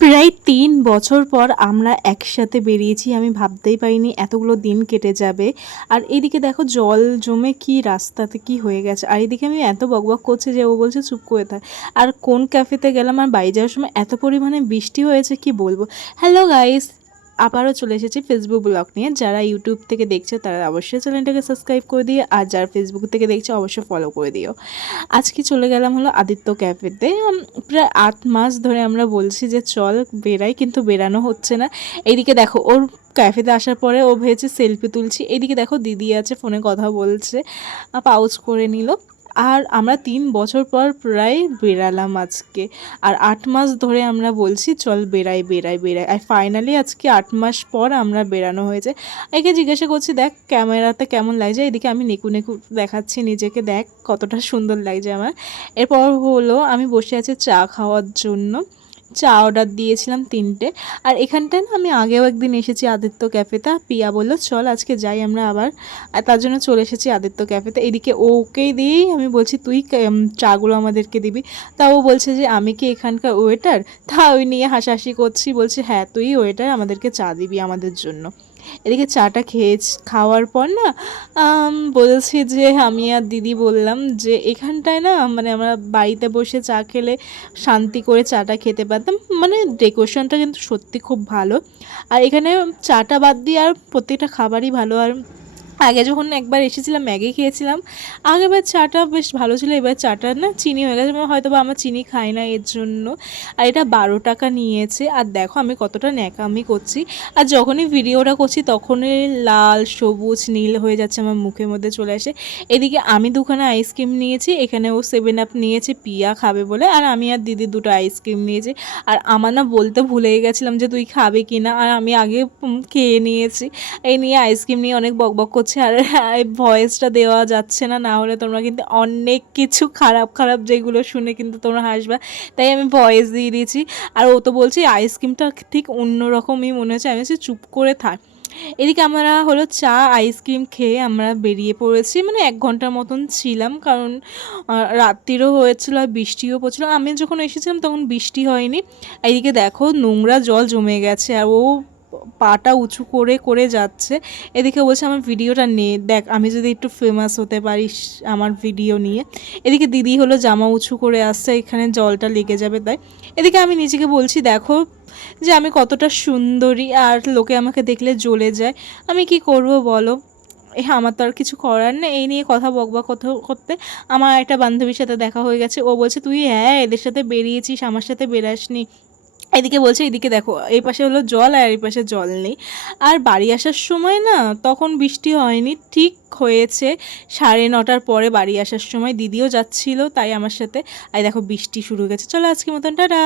প্রায় ৩ বছর পর আমরা একসাথে বেরিয়েছি। আমি ভাবতেই পারিনি এতগুলো দিন কেটে যাবে। আর এদিকে দেখো জল জমে কি রাস্তাতে কি হয়ে গেছে। আর এদিকে আমি এত বকবক করছি যে ও বলছে চুপ করে থাক। আর কোন ক্যাফেতে গেলাম আর বাড়ি যাওয়ার সময় এত পরিমাণে বৃষ্টি হয়েছে কি বলবো। Hello guys! আবারও চলে এসেছি ফেসবুক ব্লগ নিয়ে। যারা ইউটিউব থেকে দেখছো তারা অবশ্যই চ্যানেলটাকে সাবস্ক্রাইব করে দিও। আর যারা ফেসবুক থেকে দেখছো অবশ্যই ফলো করে দিও। আজকে চলে গেলাম হলো আদিত্য ক্যাফেতে। প্রায় ৮ মাস ধরে আমরা বলছি যে চল বেরাই, কিন্তু বেরানো হচ্ছে না। এইদিকে দেখো ওর ক্যাফেতে আসার পরে ও ভেবেছে সেলফি তুলছি। এইদিকে দেখো দিদি আছে ফোনে কথা বলছে, পাউচ করে নিল। আর আমরা ৩ বছর পর প্রায় বেরালাম আজকে। আর ৮ মাস ধরে আমরা বলছি চল বেরাই বেরাই বেরাই, আর ফাইনালি আজকে ৮ মাস পর আমরা বেরানো হয়েছে। একে জিজ্ঞাসা করছি দেখ ক্যামেরাতে কেমন লাগছে, এদিকে আমি নেকু নেকু দেখাচ্ছি নিজেকে, দেখ কতটা সুন্দর লাগছে আমার। এরপর হলো আমি বসে আছি চা খাওয়ার জন্য। চা অর্ডার দিয়েছিলাম ৩টে। আর এখানটায় না আমি আগেও একদিন এসেছি আদিত্য ক্যাফেতে। পিয়া বললো চল আজকে যাই আমরা আবার, আর তার জন্য চলে এসেছি আদিত্য ক্যাফেতে। এদিকে ওকেই দিয়েই আমি বলছি তুই চাগুলো আমাদেরকে দিবি। তা ও বলছে যে আমি কি এখানকার ওয়েটার? তা ওই নিয়ে হাসাহাসি করছি, বলছি হ্যাঁ তুই ওয়েটার, আমাদেরকে চা দিবি আমাদের জন্য। এদিকে চাটা খাওয়ার পর না বলছি যে আমি আর দিদি বললাম যে এখানটায় না মানে আমরা বাড়িতে বসে চা খেলে শান্তি করে চাটা খেতে পারতাম, মানে ডেকোরেশনটা কিন্তু সত্যি খুব ভালো। আর এখানে চাটা বাদ দিয়ে আর প্রত্যেকটা খাবারই ভালো। আর আগে যখন একবার এসেছিলাম ম্যাগি খেয়েছিলাম, আগেরবার চাটা বেশ ভালো ছিল, এবার চাটা না চিনি হয়ে গেছে, হয়তো বা আমার চিনি খাই না এর জন্য। আর এটা ১২ টাকা নিয়েছে। আর দেখো আমি কতটা ন্যাকামি করছি, আর যখনই ভিডিওটা করছি তখনই লাল সবুজ নীল হয়ে যাচ্ছে আমার মুখের মধ্যে চলে আসে। এদিকে আমি দুখানা আইসক্রিম নিয়েছি, এখানে ও 7 আপ নিয়েছে পিয়া খাবে বলে, আর আমি আর দিদি দুটো আইসক্রিম নিয়েছি। আর আমার না বলতে ভুলেই গেছিলাম যে তুই খাবে কি না, আর আমি আগে খেয়ে নিয়েছি। এই নিয়ে আইসক্রিম নিয়ে অনেক বকবক করছে। আর ভয়েসটা দেওয়া যাচ্ছে না, না হলে তোমরা কিন্তু অনেক কিছু খারাপ খারাপ যেগুলো শুনে কিন্তু তোমরা হাসবা, তাই আমি ভয়েস দিয়ে দিয়েছি। আর ও তো বলছে আইসক্রিমটা ঠিক অন্যরকমই মনে হচ্ছে। আমি বলছি চুপ করে থাক। এদিকে আমরা হলো চা আইসক্রিম খেয়ে আমরা বেরিয়ে পড়েছি, মানে ১ ঘন্টার মতন ছিলাম, কারণ রাত্রিরও হয়েছিল আর বৃষ্টিও পড়ছিল। আমি যখন এসেছিলাম তখন বৃষ্টি হয়নি। এদিকে দেখো নোংরা জল জমে গেছে আর ও পাটা উঁচু করে করে যাচ্ছে। এদিকে বলছে আমার ভিডিওটা নে, দেখ আমি যদি একটু ফেমাস হতে পারিস আমার ভিডিও নিয়ে। এদিকে দিদি হলো জামা উঁচু করে আসছে, এখানে জলটা লেগে যাবে তাই। এদিকে আমি নিজেকে বলছি দেখো যে আমি কতটা সুন্দরী, আর লোকে আমাকে দেখলে জ্বলে যায়। আমি কি করব বলো? আমার তো আর কিছু করার নেই। এই নিয়ে কথা বকবক কথা করতে আমার একটা বান্ধবীর সাথে দেখা হয়ে গেছে। ও বলছে তুই হ্যাঁ এদের সাথে বেরিয়েছিস, আমার সাথে বেরাসনি। এদিকে বলছে এদিকে দেখো এই পাশে হলো জল আর এই পাশে জল নেই। আর বাড়ি আসার সময় না তখন বৃষ্টি হয়নি, ঠিক হয়েছে ৯:৩০ পরে বাড়ি আসার সময় দিদিও যাচ্ছিল তাই আমার সাথে। আর দেখো বৃষ্টি শুরু হয়ে গেছে। চলো আজকের মতন টাটা।